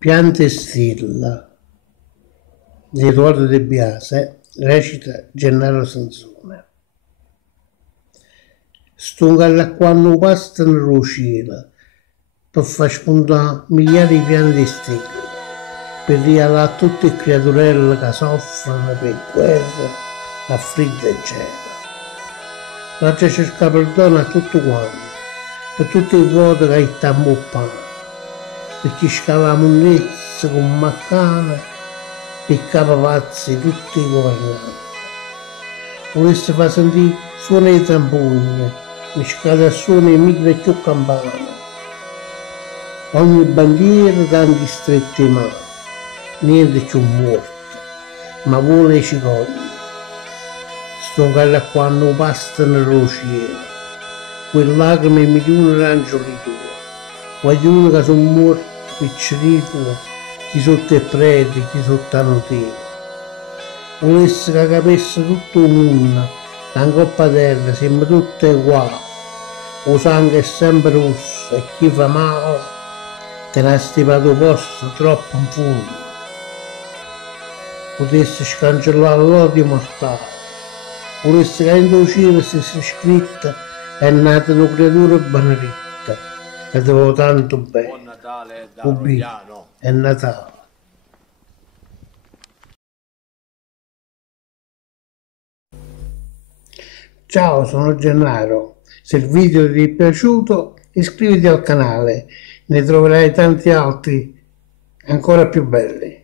Piante e stilla di Edoardo De Biase, recita Gennaro Sansone. Stunga quando bastano lo cielo per far spuntare migliaia di piante e stille, per rialare tutte le creaturelle che soffrono per guerra, a freddo e gelo. Lascia cercare perdono a tutti quanti, per tutte le volte che stiamo occupando, per chi scava la monnezza con maccana, per capo pazzi tutti i governanti. Volesse far sentire suoni di tamponi, mischiati a suoni di mille più campane. Ogni bandiera tanti stretti mani, niente più morto, ma vuole i cicogni. Stoncarla quando pastano lo cielo, quelle lacrime milioni d'angeli tuoi. Guaglioni che sono morti picceriti, chi sotto il prete, chi sotto la notera. Volesse che capisse tutto il mondo, che in coppa terra siamo tutti uguali, il sangue è sempre rosso e chi fa male te ne ha stipato posto troppo in fondo. Potesse scancellare l'odio mortale, volesse che in tuo cielo stesse scritta è nata una creatura benedetta. Che devo tanto bene. Buon Natale da Ubi, Rogliano. è Natale. Ciao, sono Gennaro. Se il video ti è piaciuto, iscriviti al canale, ne troverai tanti altri ancora più belli.